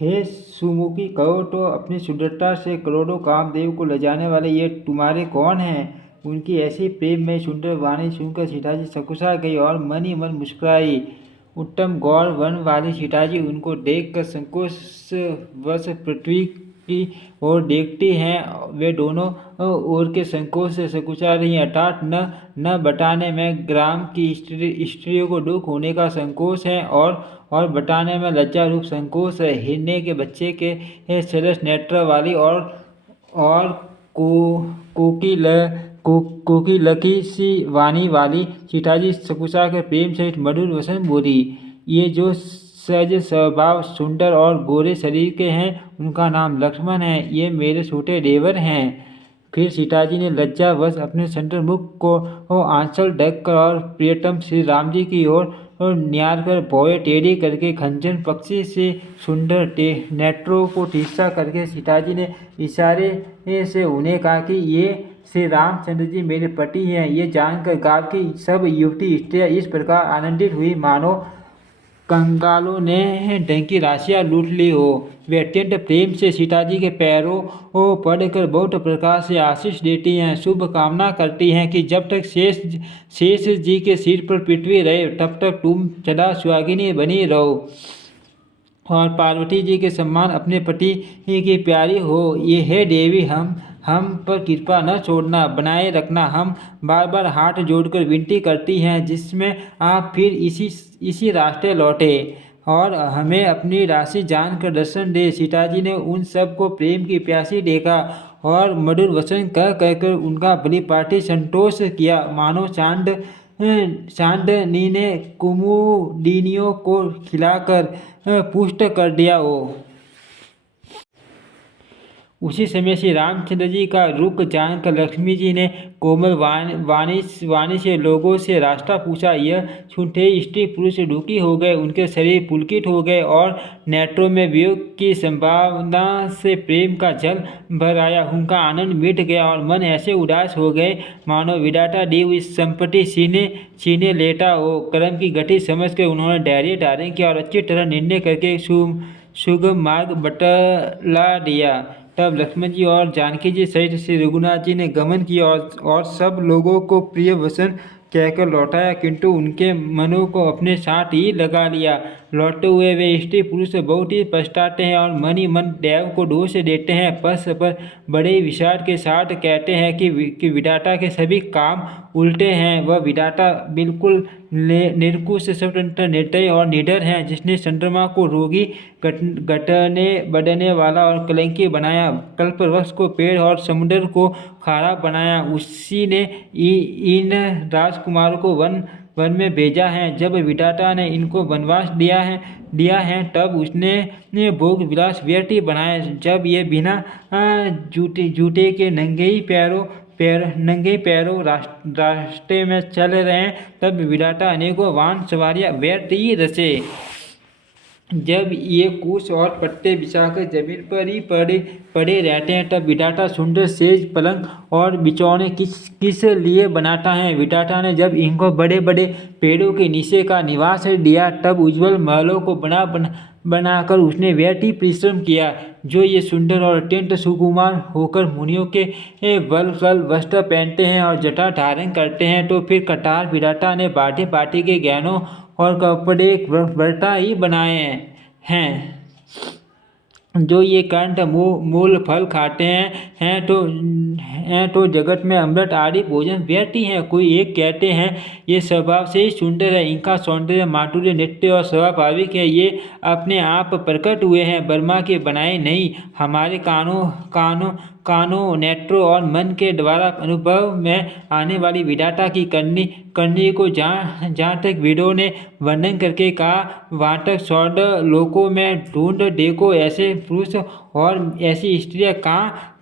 हे सुमुखी, कहो तो अपनी सुंदरता से करोड़ों कामदेव को लजाने वाले ये तुम्हारे कौन हैं? उनकी ऐसी प्रेम में सुंदर वाणी सुनकर सीताजी सकुचा गई और मन ही मन मुस्कुराई। उत्तम गौर वन वाली सीताजी उनको देखकर संकोच वश पृथ्वी की ओर देखती हैं। वे दोनों ओर के संकोच से सकुचा रही, अर्थात न बताने में ग्राम की स्त्रियों को दुख होने का संकोच है और बताने में लज्जा रूप संकोच है। हिरने के बच्चे के सरस नेत्र वाली और कोकिल कोकिलकी सी वाणी वाली सीताजी सकुचा कर प्रेम सहित मधुर वचन बोली। ये जो सहज स्वभाव सुंदर और गोरे शरीर के हैं, उनका नाम लक्ष्मण है। ये मेरे छोटे देवर हैं। फिर सीताजी ने लज्जावश अपने सुंदर मुख को आंचल ढककर और प्रियतम श्री राम जी की ओर निहार कर भौहें टेढ़ी करके खंजन पक्षी से सुंदर नेत्रों को तीव्र करके सीताजी ने इशारे से उन्हें कहा कि ये श्री रामचंद्र जी मेरे पति हैं। ये जानकर गांव की सब युवती स्त्रियां इस प्रकार आनंदित हुई मानो कंगालों ने धन की राशियाँ लूट ली हो। वे अत्यंत प्रेम से सीताजी के पैरों पड़कर बहुत प्रकार से आशीष देती हैं, शुभ कामना करती हैं कि जब तक शेष जी के सिर पर पृथ्वी रहे तब तक तुम सदा सुहागिनी बनी रहो और पार्वती जी के सम्मान अपने पति की प्यारी हो। ये है देवी, हम पर कृपा न छोड़ना, बनाए रखना। हम बार बार हाथ जोड़कर विनती करती हैं, जिसमें आप फिर इसी रास्ते लौटे और हमें अपनी राशि जानकर दर्शन दे। सीताजी ने उन सब को प्रेम की प्यासी देखा और मधुर वचन कह कहकर उनका भलीभांति संतोष किया, मानो चांदनी ने कुमुदिनियों को खिलाकर पुष्ट कर दिया हो। उसी समय श्री रामचंद्र जी का रुख जानकर लक्ष्मी जी ने कोमल वाणी से लोगों से रास्ता पूछा। यह सुनते स्त्री पुरुष दुखी हो गए, उनके शरीर पुलकित हो गए और नेत्रों में वियोग की संभावना से प्रेम का जल भर आया। उनका आनंद मिट गया और मन ऐसे उदास हो गए मानो विधाता दी हुई संपत्ति छीने लेता हो। कर्म की गति समझकर उन्होंने धैर्य धारण किया और अच्छी तरह निर्णय करके सुगम मार्ग बतला दिया। तब लक्ष्मण जी और जानकी जी सहित श्री रघुनाथ जी ने गमन किया और सब लोगों को प्रिय वचन कहकर लौटाया, किंतु उनके मनों को अपने साथ ही लगा लिया। लौटते हुए वे स्त्री पुरुष बहुत ही पछताते हैं और मन ही मन देव को दोष देते हैं, पर बड़े विषाद के साथ कहते हैं कि विधाता के सभी काम उल्टे हैं। वह विधाता बिल्कुल निरंकुश, स्वतंत्र, निर्दय और निडर हैं, जिसने चंद्रमा को रोगी, घटने बढ़ने वाला और कलंकी बनाया, कल्पवृक्ष को पेड़ और समुद्र को खारा बनाया। उसी ने इन राजकुमारों को वन में भेजा है। जब विधाता ने इनको वनवास दिया है तब उसने भोग विलास व्यर्थ बनाया। जब ये बिना जूते के नंगे पैरों रास्ते में चल रहे हैं, तब विधाता अनेकों वाहन सवारियां व्यर्थ ही रचे। जब ये कुश और पत्ते बिछाकर जमीन पर ही पड़े रहते हैं, तब विधाता सुंदर सेज, पलंग और बिछौने किस लिए बनाता है। विधाता ने जब इनको बड़े बड़े पेड़ों के नीचे का निवास दिया, तब उज्ज्वल महलों को बनाकर उसने व्यर्थ ही परिश्रम किया। जो ये सुंदर और अत्यंत सुकुमार होकर मुनियों के वल वस्त्र पहनते हैं और जटा धारण करते हैं, तो फिर कटार विधाता ने बाटी बाटी के गहनों और कपड़े व्रता ही बनाए हैं। जो ये कंठ मूल फल खाते हैं तो जगत में अमृत आदि भोजन व्यर्थ ही है। कोई एक कहते हैं ये स्वभाव से ही सुंदर है, इनका सौंदर्य, माधुर्य, नित्य और स्वाभाविक है। ये अपने आप प्रकट हुए हैं, ब्रह्मा के बनाए नहीं। हमारे कानों, नेत्रों और मन के द्वारा अनुभव में आने वाली विधाता की करनी को जहाँ तक वेदों ने वर्णन करके कहा, वहाँ तक स्वर्ग लोकों में ढूंढ देखो, ऐसे पुरुष और ऐसी स्त्रियाँ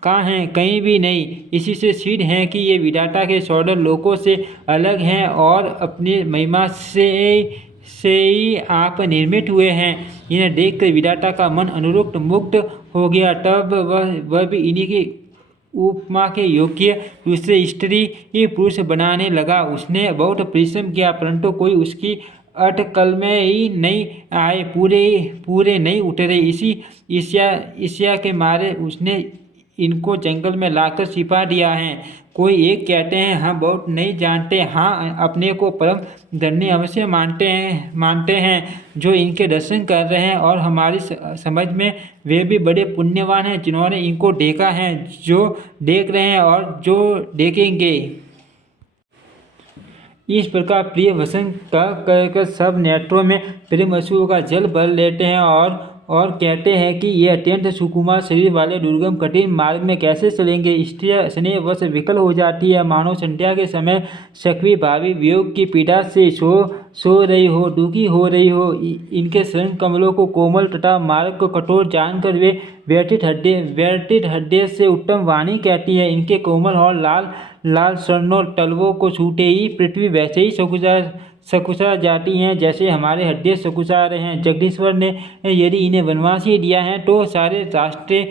कहाँ हैं? कहीं भी नहीं। इसी से सिद्ध है कि ये विधाता के स्वर्ग लोकों से अलग हैं और अपनी महिमा से ही आप निर्मित हुए हैं। इन्हें देखकर विधाता का मन अनुरक्त मुक्त हो गया। तब वह भी इन्हीं की उपमा के योग्य दूसरे स्त्री पुरुष बनाने लगा। उसने बहुत परिश्रम किया, परंतु कोई उसकी अटकल में ही नहीं आए, पूरे पूरे नहीं उतरे। इसी ईर्ष्या के मारे उसने इनको जंगल में लाकर छिपा दिया है। कोई एक कहते हैं हम बहुत नहीं जानते, हाँ अपने को परम धन्य अवश्य मानते हैं जो इनके दर्शन कर रहे हैं, और हमारी समझ में वे भी बड़े पुण्यवान हैं जिन्होंने इनको देखा है, जो देख रहे हैं और जो देखेंगे। इस प्रकार प्रिय वचन कहकर सब नेत्रों में प्रेम अश्रु का जल भर लेते हैं और कहते हैं कि ये अत्यंत सुकुमार शरीर वाले दुर्गम कठिन मार्ग में कैसे चलेंगे। स्त्रियाँ स्नेहवश विकल हो जाती है, मानो संध्या के समय सखी भाभी वियोग की पीड़ा से सो रही हो, दुखी हो रही हो। इनके शरण कमलों को कोमल तथा मार्ग को कठोर जानकर वे व्यथित हृदय से उत्तम वाणी कहती है। इनके कोमल और लाल स्वर्णों तलवों को छूटे ही पृथ्वी वैसे ही सकुचा जाती हैं जैसे हमारे हृदय सकुचा रहे हैं। जगदीश्वर ने यदि इन्हें वनवास ही दिया है तो सारे रास्ते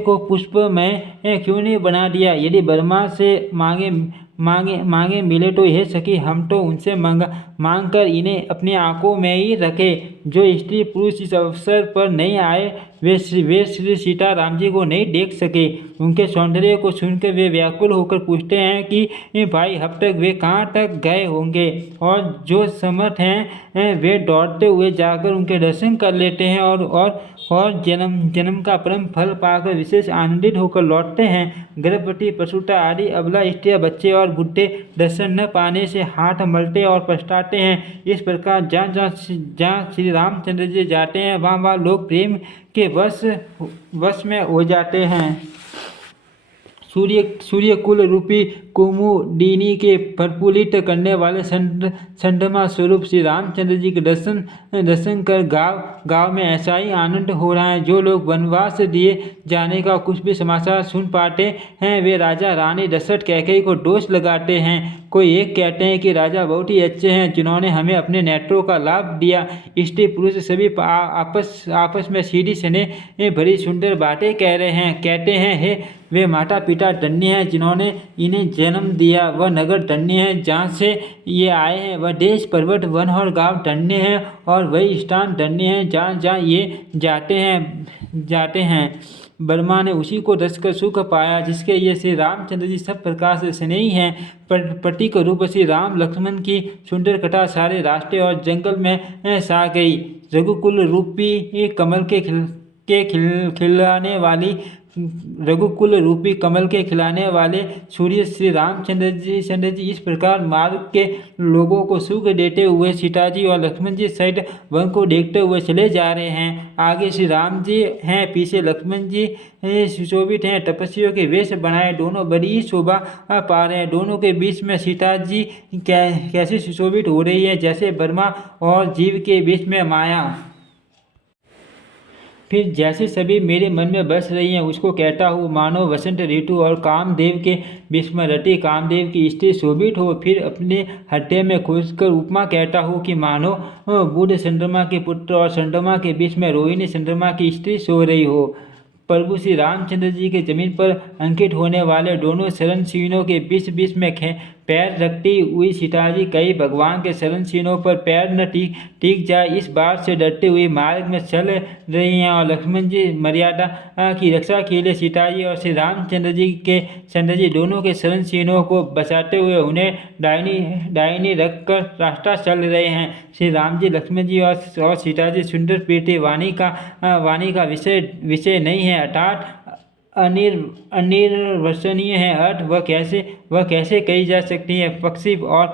को पुष्पमय क्यों नहीं बना दिया। यदि ब्रह्मा से मांगे मिले तो यह सखी हम तो उनसे मांग कर इन्हें अपनी आंखों में ही रखे। जो स्त्री पुरुष इस अवसर पर नहीं आए वे श्री सीता राम जी को नहीं देख सके। उनके सौंदर्य को सुनकर वे व्याकुल होकर पूछते हैं कि भाई अब तक वे कहाँ तक गए होंगे, और जो समर्थ हैं वे दौड़ते हुए जाकर उनके दर्शन कर लेते हैं और जन्म का परम फल पाकर विशेष आनंदित होकर लौटते हैं। गर्भवती प्रसूता आदि अबला स्त्रियाँ बच्चे और बुढ़े दर्शन न पाने से हाथ मलते और पछताते हैं। इस प्रकार जहाँ श्री रामचंद्र जी जाते हैं वहाँ लोग प्रेम के वश में हो जाते हैं। सूर्य कुल रूपी कुमुदिनी के प्रफुल्लित करने वाले चंद्रमा स्वरूप श्री रामचंद्र जी के दर्शन कर गांव में ऐसा ही आनंद हो रहा है। जो लोग वनवास दिए जाने का कुछ भी समाचार सुन पाते हैं वे राजा रानी दशरथ कैकेयी को दोष लगाते हैं। कोई एक कहते हैं कि राजा बहुत ही अच्छे हैं जिन्होंने हमें अपने नेत्रों का लाभ दिया। स्त्री पुरुष सभी आपस में सीधी स्नेह भरी सुंदर बातें कह रहे हैं। कहते हैं हे वे माता पिता धन्य हैं जिन्होंने इन्हें जन्म दिया, वह नगर धन्य है जहाँ से ये आए हैं, वह देश पर्वत वन और गांव धन्य है, और वही स्थान धन्य है जहाँ ये जाते हैं। ब्रह्मा ने उसी को दसकर सुख पाया जिसके ये श्री रामचंद्र जी सब प्रकार से स्नेही हैं। प्रतीक रूप श्री राम लक्ष्मण की सुंदर कथा सारे रास्ते और जंगल में सा गई। रघुकुल रूपी कमल के खिलाने वाले सूर्य श्री रामचंद्र जी इस प्रकार मार्ग के लोगों को सुख देते हुए सीता जी और लक्ष्मण जी सहित वन को देखते हुए चले जा रहे हैं। आगे श्री राम जी हैं, पीछे लक्ष्मण जी सुशोभित हैं, तपस्वियों के वेश बनाए दोनों बड़ी ही शोभा पा रहे हैं। दोनों के बीच में सीता जी कैसे सुशोभित हो रही है जैसे ब्रह्मा और जीव के बीच में माया। फिर जैसे सभी मेरे मन में बस रही हैं उसको कहता हूँ मानो वसंत ऋतु और कामदेव के बीच में रति कामदेव की स्त्री शोभित हो। फिर अपने हृदय में खोजकर उपमा कहता हूँ कि मानो बुध चंद्रमा के पुत्र और चंद्रमा के बीच में रोहिणी चंद्रमा की स्त्री सो रही हो। प्रभु श्री रामचंद्र जी के जमीन पर अंकित होने वाले दोनों शरण चिन्हों के बीच में पैर रखती हुई सीता जी कई भगवान के शरण चिन्हों पर पैर न टिक जाए इस बात से डरते हुए मार्ग में चल रही हैं, और लक्ष्मण जी मर्यादा की रक्षा के लिए सीता जी और श्री रामचंद्र जी दोनों के शरण चिन्हों को बचाते हुए उन्हें दाहिनी रखकर रास्ता चल रहे हैं। श्री राम जी लक्ष्मण जी और सीता जी सुंदर प्रीति वाणी का विषय नहीं है अर्थात अनिर्वचनीय है। अर्थ वह कैसे कही जा सकती है। पक्षी और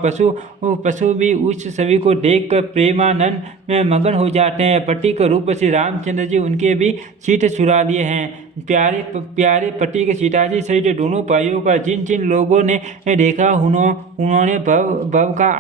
पशु भी उस छवि को देखकर प्रेमानंद में मगन हो जाते हैं। प्रतीक रूप श्री रामचंद्र जी उनके भी चित्त चुरा लिए हैं। प्यारे प्रतीक सीता जी सहित दोनों भाइयों का जिन लोगों ने देखा उन्होंने भव का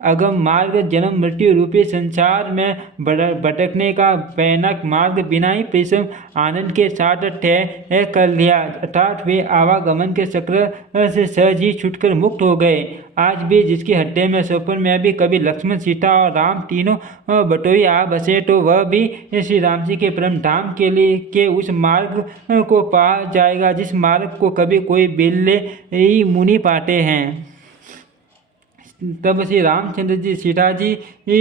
अगम मार्ग जन्म मृत्यु रूपी संसार में भटकने का भयानक मार्ग बिना ही परिश्रम आनंद के साथ तय कर लिया, अर्थात वे आवागमन के चक्र से सहज ही छूटकर मुक्त हो गए। आज भी जिसके हृदय में स्वप्न में भी कभी लक्ष्मण सीता और राम तीनों बटोई आ बसे तो वह भी श्री राम जी के परम धाम के उस मार्ग को पा जाएगा जिस मार्ग को कभी कोई बिल्ले ही मुनि पाते हैं। तब श्री रामचंद्र जी सीता जी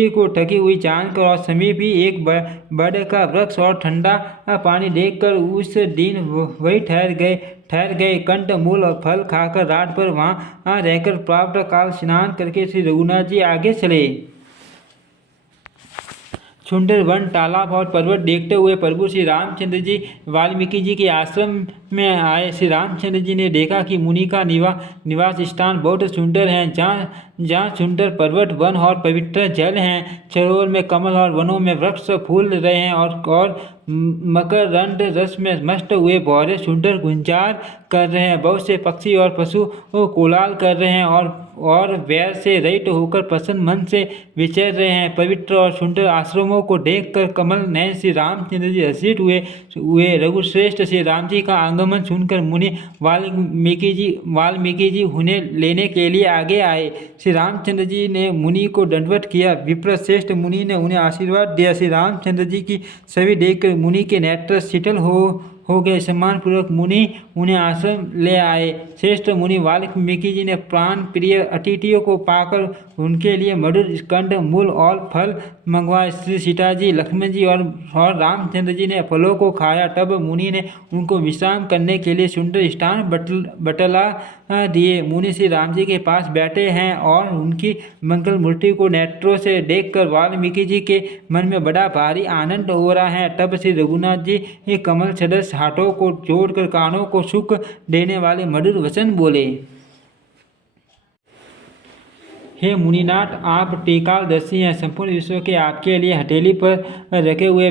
को ढकी हुई जानकर और समीप ही एक बड़ का वृक्ष और ठंडा पानी देखकर उस दिन वही ठहर गए। कंठ मूल और फल खाकर रात पर वहाँ रहकर प्रातः काल स्नान करके श्री रघुनाथ जी आगे चले। सुंदर वन, तालाब और पर्वत देखते हुए प्रभु श्री रामचंद्र जी वाल्मीकि जी के आश्रम में आए। श्री रामचंद्र जी ने देखा कि मुनि का निवास स्थान बहुत सुंदर है, जहाँ सुंदर पर्वत, वन और पवित्र जल हैं। सरोवर में कमल और वनों में वृक्ष फूल रहे हैं और मकरंद रस में मस्त हुए भौरे सुंदर गुंजार कर रहे हैं। बहुत से पक्षी और पशु कोलाहल कर रहे हैं और वैर से रहित होकर प्रसन्न मन से विचर रहे हैं। पवित्र और सुंदर आश्रमों को देखकर कमल नयन श्री रामचंद्र जी हर्षित हुए। रघुश्रेष्ठ श्री राम जी का आगमन सुनकर मुनि वाल्मीकि जी उन्हें लेने के लिए आगे आए। श्री रामचंद्र जी ने मुनि को दंडवत किया। विप्रश्रेष्ठ मुनि ने उन्हें आशीर्वाद दिया। श्री रामचंद्र जी की छवि देखकर मुनि के नेत्र शीतल हो गए। सम्मानपूर्वक मुनि उन्हें आश्रम ले आए। श्रेष्ठ मुनि वाल्मीकि जी ने प्राण प्रिय अतिथियों को पाकर उनके लिए मधुर कंद, मूल और फल मंगवाए। श्री सीता जी, लक्ष्मण जी और रामचंद्र जी ने फलों को खाया। तब मुनि ने उनको विश्राम करने के लिए सुंदर स्थान बतला दिए। मुनि श्री राम जी के पास बैठे हैं और उनकी मंगल मूर्ति को नेत्रों से देखकर वाल्मीकि जी के मन में बड़ा भारी आनंद हो रहा है। तब श्री रघुनाथ जी कमल सदस्य हाथों को जोड़कर कानों को सुख देने वाले मधुर वचन बोले। हे मुनिनाथ, आप त्रिकालदर्शी हैं। संपूर्ण विश्व के आपके लिए हथेली पर रखे हुए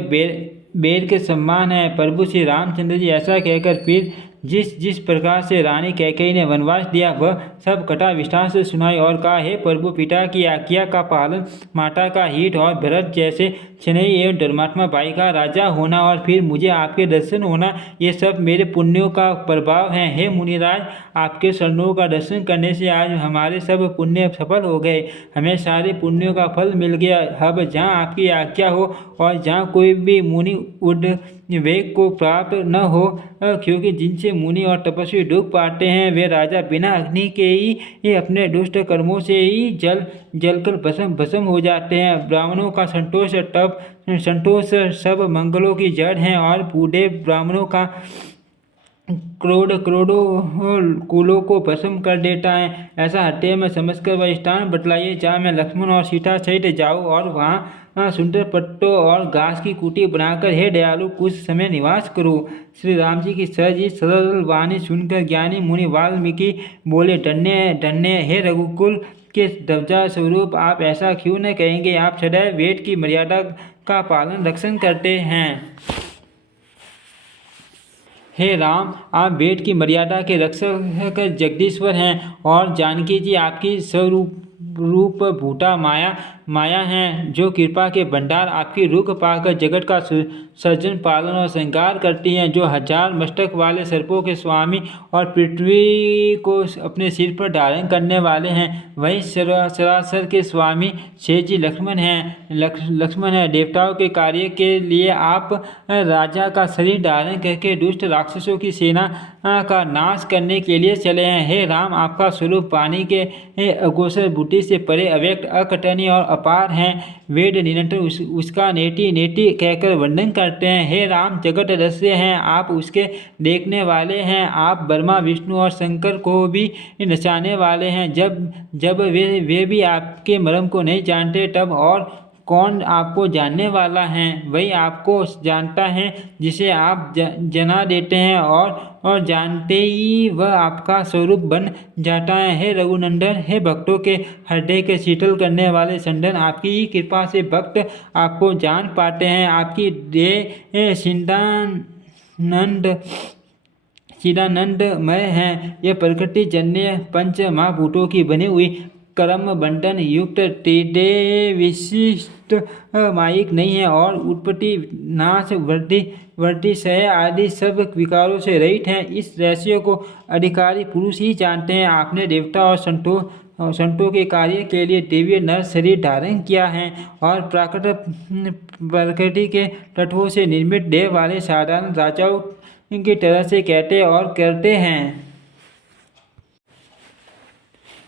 बेर के सम्मान है। प्रभु श्री रामचंद्र जी ऐसा कहकर फिर जिस प्रकार से रानी कैकेयी ने वनवास दिया वह सब कथा विस्तार से सुनाई और कहा, हे प्रभु, पिता की आज्ञा का पालन, माता का हित और भरत जैसे स्नेही एवं धर्मात्मा भाई का राजा होना और फिर मुझे आपके दर्शन होना, ये सब मेरे पुण्यों का प्रभाव है। हे मुनिराज, आपके चरणों का दर्शन करने से आज हमारे सब पुण्य सफल हो गए। हमें सारे पुण्यों का फल मिल गया। अब जहाँ आपकी आज्ञा हो और जहाँ कोई भी मुनि उद्वेग को प्राप्त न हो, क्योंकि जिनसे मुनि और तपस्वी दुख पाते हैं वे राजा बिना अग्नि के ही अपने दुष्ट कर्मों से ही जलकर भस्म हो जाते हैं। ब्राह्मणों का संतोष सब मंगलों की जड़ है और बूढ़े ब्राह्मणों का करोड़ों कुलों को भस्म कर देता है। ऐसा हृदय में समझकर वह स्थान बतलाइए जहाँ मैं लक्ष्मण और सीता सहित जाऊँ और वहाँ सुंदर पत्तों और घास की कुटी बनाकर हे दयालु कुछ समय निवास करूँ। श्री राम जी की सहज ही सरल वाणी सुनकर ज्ञानी मुनि वाल्मीकि बोले, धन्य धन्य हे रघुकुल के ध्वजा स्वरूप, आप ऐसा क्यों न कहेंगे। आप सदैव वेद की मर्यादा का पालन रक्षण करते हैं। हे राम, आप वेद की मर्यादा के रक्षक जगदीश्वर हैं और जानकी जी आपकी स्वरूप भूता माया हैं, जो कृपा के भंडार आपकी रूप पाकर जगत का सृजन, पालन और श्रृंगार करती हैं, जो 1000 मस्तक वाले सर्पों के स्वामी और पृथ्वी को अपने सिर पर धारण करने वाले हैं। वही सरासर के स्वामी शेष जी लक्ष्मण हैं। देवताओं के कार्य के लिए आप राजा का शरीर धारण करके दुष्ट राक्षसों की सेना का नाश करने के लिए चले हैं। हे राम, आपका स्वरूप पानी के अगोचर बुद्धि से परे अव्यक्त, अकथनीय और अपार हैं। वेद निरंतर उसका नेति नेति कहकर वर्णन करते हैं। हे राम, जगत रहस्य हैं, आप उसके देखने वाले हैं। आप ब्रह्मा, विष्णु और शंकर को भी नचाने वाले हैं। जब वे भी आपके मर्म को नहीं जानते, तब और कौन आपको जानने वाला है। वही आपको जानता है जिसे आप जना देते हैं और जानते ही वह आपका स्वरूप बन जाता है। हे रघुनंदन, हे भक्तों के हृदय के शीतल करने वाले संदन, आपकी ही कृपा से भक्त आपको जान पाते हैं। आपकी देह चिदानंदमय है। यह प्रकृति जन्य पंच महाभूतों की बनी हुई कर्म बंधन युक्त त्रिदेह विशिष्ट माइक नहीं है और उत्पत्ति, नाश, वृद्धि क्षय आदि सब विकारों से रहित हैं। इस रहस्य को अधिकारी पुरुष ही जानते हैं। आपने देवता और संतों के कार्य के लिए दिव्य नर शरीर धारण किया है और प्रकृति के तत्वों से निर्मित देह वाले साधारण राजाओं की तरह से कहते और करते हैं।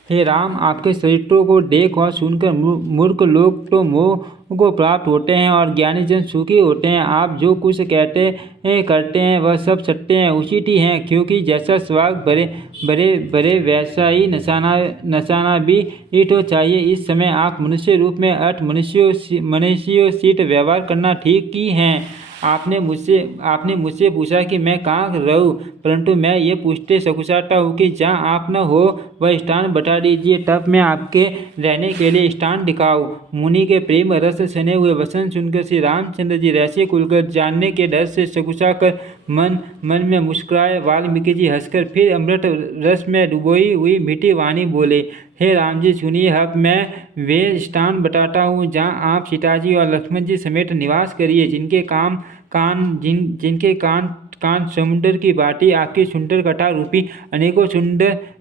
हे राम, आपके चरित्रों को देख और सुनकर मूर्ख लोग तो मोह को प्राप्त होते हैं और ज्ञानी जन सुखी होते हैं। आप जो कुछ कहते हैं करते हैं वह सब सत्य हैं, उचित ही हैं, क्योंकि जैसा सुहाग बड़े बड़े बड़े वैसा ही नसाना भी तो चाहिए। इस समय आप मनुष्य रूप में मनुष्योचित व्यवहार करना ठीक ही है। आपने मुझसे पूछा कि मैं कहाँ रहूं, परंतु मैं ये पूछते सकुचाता हूँ कि जहाँ आप न हो वह स्थान बता दीजिए, तब मैं आपके रहने के लिए स्थान दिखाऊं। मुनि के प्रेम रस सने हुए वचन सुनकर श्री रामचंद्र जी रहस्य खुलकर जानने के डर से सकुचा कर मन में मुस्कुराए। वाल्मीकि जी हंसकर फिर अमृत रस में डुबोई हुई मीठी वाणी बोले, हे राम जी, सुनिए, अब मैं वे स्थान बताता हूँ जहाँ आप सीताजी और लक्ष्मण जी समेत निवास करिए, जिनके कान समुद्र की भांति आपकी सुंदर कथा रूपी अनेकों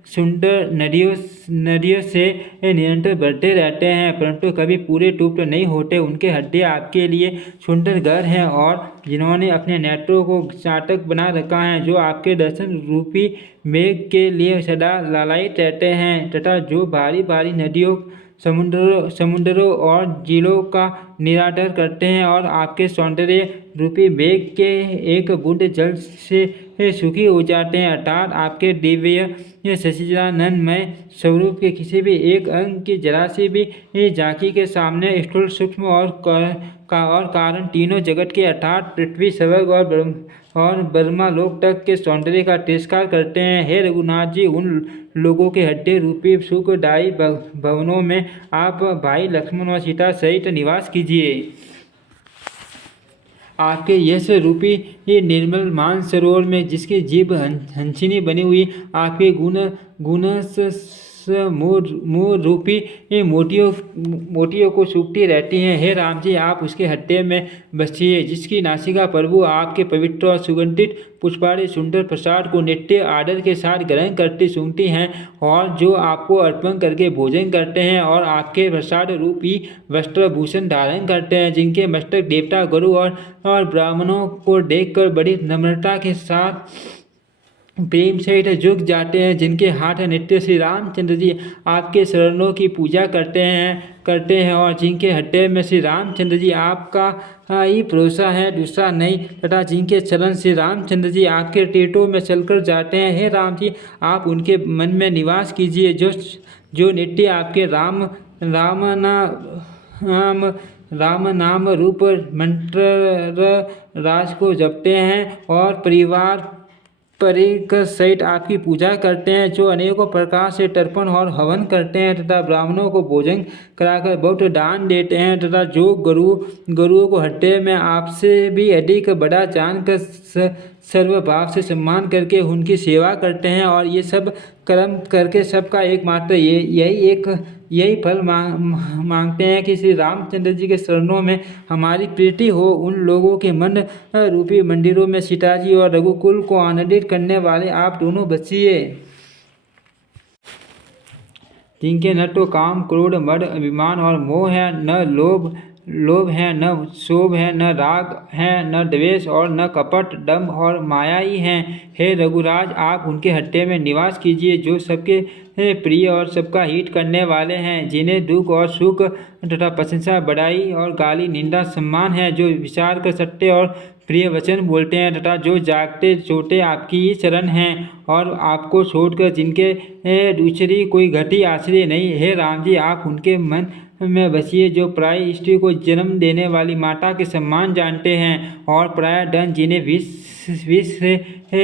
सुंदर नदियों से निरंतर बढ़ते रहते हैं, परंतु कभी पूरे टूट नहीं होते। उनके हड्डी आपके लिए सुंदर घर हैं और जिन्होंने अपने नेत्रों को चातक बना रखा है, जो आपके दर्शन रूपी मेघ के लिए सदा लालायित रहते हैं, तथा जो भारी भारी नदियों समुद्रों और झीलों का निरादर करते हैं और आपके सौंदर्य रूपी मेघ के एक बूंद जल से सुखी हो जाते हैं। अर्थात आपके दिव्य सच्चिदानंदमय स्वरूप के किसी भी एक अंग की जरा सी भी झांकी के सामने स्थूल, सूक्ष्म और कारण तीनों जगत के अर्थात पृथ्वी, स्वर्ग और ब्रह्मा लोक तक के सौंदर्य का तिरस्कार करते हैं। हे रघुनाथ जी, उन लोगों के हड्डी रूपी सुखदायी भवनों में आप भाई लक्ष्मण और सीता सहित निवास कीजिए। आपके यश रूपी ये निर्मल मान सरोवर में जिसकी जीभ हंसिनी बनी हुई आपके गुण मोह रूपी मोतियों को सूखती रहती हैं। हे राम जी, आप उसके हड्डे में बसिए जिसकी नासिका प्रभु आपके पवित्र और सुगंधित पुष्पारे सुंदर प्रसाद को नित्य आदर के साथ ग्रहण करती सूंघती हैं, और जो आपको अर्पण करके भोजन करते हैं और आपके प्रसाद रूपी वस्त्र भूषण धारण करते हैं, जिनके मस्तक देवता, गुरु और ब्राह्मणों को देखकर बड़ी नम्रता के साथ प्रेम सहित झुक जाते हैं, जिनके हाथ नित्य श्री रामचंद्र जी आपके शरणों की पूजा करते हैं और जिनके हड्डे में श्री रामचंद्र जी आपका ही भरोसा है, दूसरा नहीं, तथा जिनके चरण श्री रामचंद्र जी आपके तीर्थों में चलकर जाते हैं। हे राम जी, आप उनके मन में निवास कीजिए जो नित्य आपके राम नाम रूप मंत्र राज को जपते हैं और परिवार सहित आपकी पूजा करते हैं, जो अनेकों प्रकार से तर्पण और हवन करते हैं तथा ब्राह्मणों को भोजन कराकर बहुत दान देते हैं, तथा जो गुरुओं को हड्डे में आपसे भी अधिक बड़ा जानकर सर्वभाव से सम्मान करके उनकी सेवा करते हैं, और ये सब कर्म करके सबका एकमात्र यही फल मांगते हैं कि श्री रामचंद्र जी के शरणों में हमारी प्रीति हो। उन लोगों के मन रूपी मंदिरों में सीताजी और रघुकुल को आनंदित करने वाले आप दोनों बसिए, जिनके न तो काम, क्रोध, मद, अभिमान और मोह है, न लोभ है, न क्षोभ है, न राग है, न द्वेष और न कपट, दंभ और माया ही है। हे रघुराज, आप उनके हड्डे में निवास कीजिए जो सबके प्रिय और सबका हित करने वाले हैं, जिन्हें दुख और सुख तथा प्रशंसा, बड़ाई और गाली, निंदा, सम्मान है, जो विचार कर सत्य और प्रिय वचन बोलते हैं, तथा जो जागते सोते आपकी ही शरण हैं और आपको छोड़कर जिनके दूसरी कोई गति आश्रय नहीं। हे राम जी, आप उनके मन में बसिए जो प्राय स्त्री को जन्म देने वाली माता के सम्मान जानते हैं, और प्राय धन जिन्हें विष से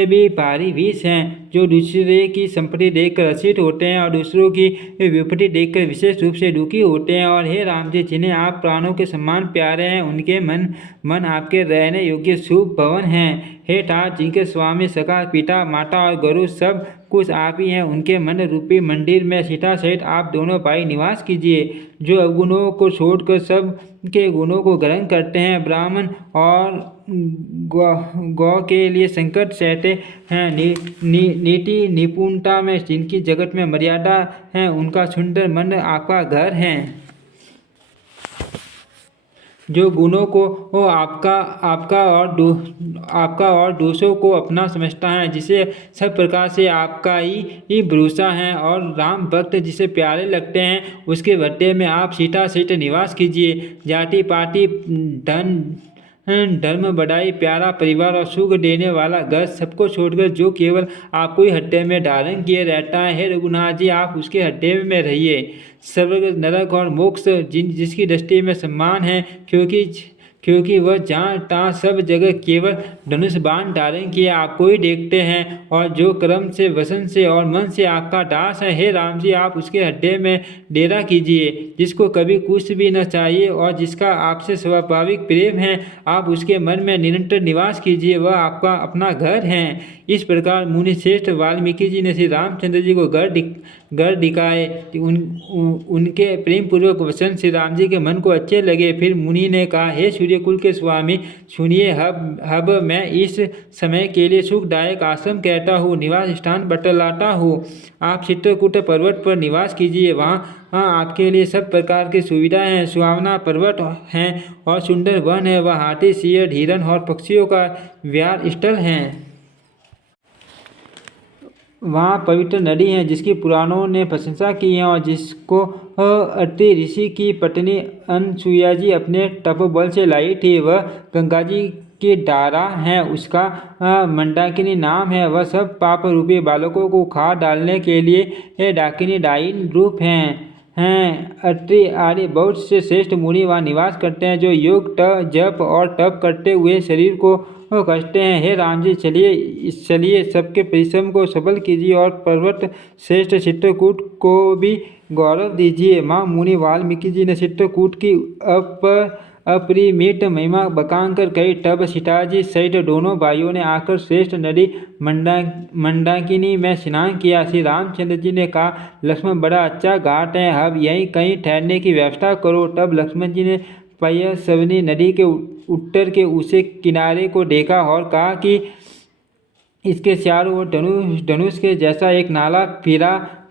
भी भारी विष हैं, जो दूसरे की संपत्ति देखकर हर्षित होते हैं और दूसरों की विपत्ति देखकर विशेष रूप से दुखी होते हैं। और हे राम जी, जिन्हें आप प्राणों के समान प्यारे हैं, उनके मन आपके रहने योग्य शुभ भवन हैं। हे ठाठ, जिनके स्वामी, सखा, पिता, माता और गुरु सब कुछ आप ही हैं, उनके मन रूपी मंदिर में सीता सहित आप दोनों भाई निवास कीजिए, जो अवगुणों को छोड़कर सब के गुणों को ग्रहण करते हैं, ब्राह्मण और गौ के लिए संकट सहते हैं, नीति निपुणता में जिनकी जगत में मर्यादा है, उनका सुंदर मन आपका घर है। जो गुणों को वो आपका और दोषों को अपना समझता है, जिसे सब प्रकार से आपका ही भरोसा है और राम भक्त जिसे प्यारे लगते हैं, उसके भट्टे में आप सीता सहित निवास कीजिए। जाति पाति धन धर्म बढ़ाई प्यारा परिवार और सुख देने वाला घर सबको छोड़कर जो केवल आपको ही हड्डे में धारण किए रहता है, हे रघुनाथ जी आप उसके हड्डे में रहिए। स्वर्ग नरक और मोक्ष जिसकी दृष्टि में सम्मान है, क्योंकि वह जहाँ तहाँ सब जगह केवल धनुष बाण धारण किए आपको ही देखते हैं, और जो कर्म से वसन से और मन से आपका दास है, हे राम जी आप उसके हड्डे में डेरा कीजिए। जिसको कभी कुछ भी न चाहिए और जिसका आपसे स्वाभाविक प्रेम है, आप उसके मन में निरंतर निवास कीजिए, वह आपका अपना घर है। इस प्रकार मुनि श्रेष्ठ वाल्मीकि जी ने श्री रामचंद्र जी को घर दिखाए। उनके प्रेम पूर्वक वचन श्री राम जी के मन को अच्छे लगे। फिर मुनि ने कहा, हे सूर्यकुल के स्वामी सुनिए, अब मैं इस समय के लिए सुखदायक आश्रम कहता हूँ, निवास स्थान बतलाता हूँ। आप चित्रकूट पर्वत पर निवास कीजिए, वहाँ आपके लिए सब प्रकार की सुविधाएं हैं। सुहावना पर्वत हैं और सुंदर वन है, वह हाथी शेर हिरण और पक्षियों का विहार स्थल है। वहाँ पवित्र नदी है जिसकी पुराणों ने प्रशंसा की है और जिसको अत्रि ऋषि की पत्नी अनसुईया जी अपने तपोबल से लाई थी। वह गंगा जी की धारा है, उसका मंदाकिनी नाम है। वह सब पाप रूपी बालकों को खा डालने के लिए डाकिनी डाइन रूप हैं। अत्रि आदि बहुत से श्रेष्ठ मुनि वहाँ निवास करते हैं, जो योग जप और तप करते हुए शरीर को कष्ट हैं। हे राम जी चलिए सबके परिश्रम को सफल कीजिए और पर्वत श्रेष्ठ चित्रकूट को भी गौरव दीजिए। माँ मुनि वाल्मीकि जी ने चित्रकूट की अपरिमित महिमा बखानकर कही। तब सीता जी सहित दोनों भाइयों ने आकर श्रेष्ठ नदी मंदाकिनी में स्नान किया। श्री रामचंद्र जी ने कहा, लक्ष्मण बड़ा अच्छा घाट है, अब यहीं कहीं ठहरने की व्यवस्था करो। तब लक्ष्मण जी ने पयस्विनी नदी के उत्तर के ऊँचे किनारे को देखा और कहा कि इसके चारों ओर धनुष के जैसा एक नाला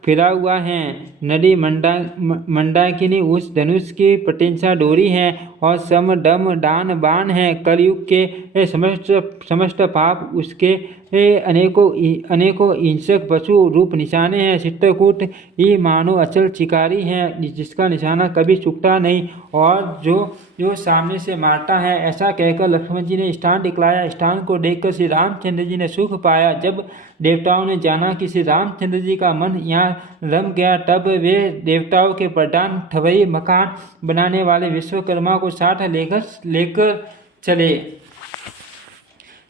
फिरा हुआ है। नदी मंदाकिनी उस धनुष की प्रतिष्ठा डोरी है और सम दम दान बाण है। कलयुग के समस्त पाप उसके अनेकों हिंसक पशु रूप निशाने हैं। चित्रकूट ही मानो अचल चिकारी है, जिसका निशाना कभी चूकता नहीं और जो सामने से मारता है। ऐसा कहकर लक्ष्मण जी ने स्थान दिखलाया। स्थान को देखकर श्री रामचंद्र जी ने सुख पाया। जब देवताओं ने जाना कि श्री रामचंद्र जी का मन यहाँ रम गया, तब वे देवताओं के प्रधान ठवई मकान बनाने वाले विश्वकर्मा को साथ लेकर चले।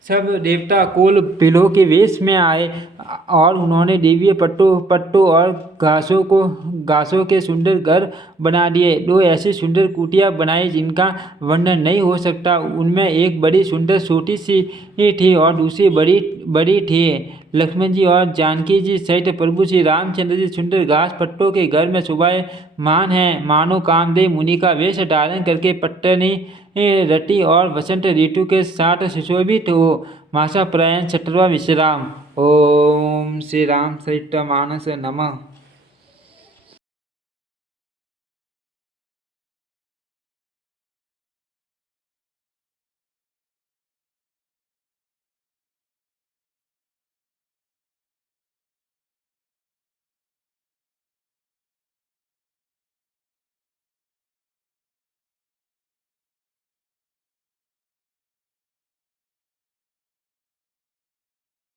सब देवता कोल बिलों के वेश में आए और उन्होंने दिव्य पट्टों और घासों के सुंदर घर बना दिए। दो ऐसी सुंदर कुटियाँ बनाई जिनका वर्णन नहीं हो सकता। उनमें एक बड़ी सुंदर छोटी सी थी और दूसरी बड़ी थी। लक्ष्मण जी और जानकी जी सहित प्रभु श्री रामचंद्र जी सुंदर घास पट्टों के घर में शोभायमान हैं, मानो कामदेव मुनि का वेश धारण करके पत्नी रति और वसंत ऋतु के साथ सुशोभित हो। मासा प्रयाण 7वां विश्राम। ओम श्री राम चरितमानस नमः।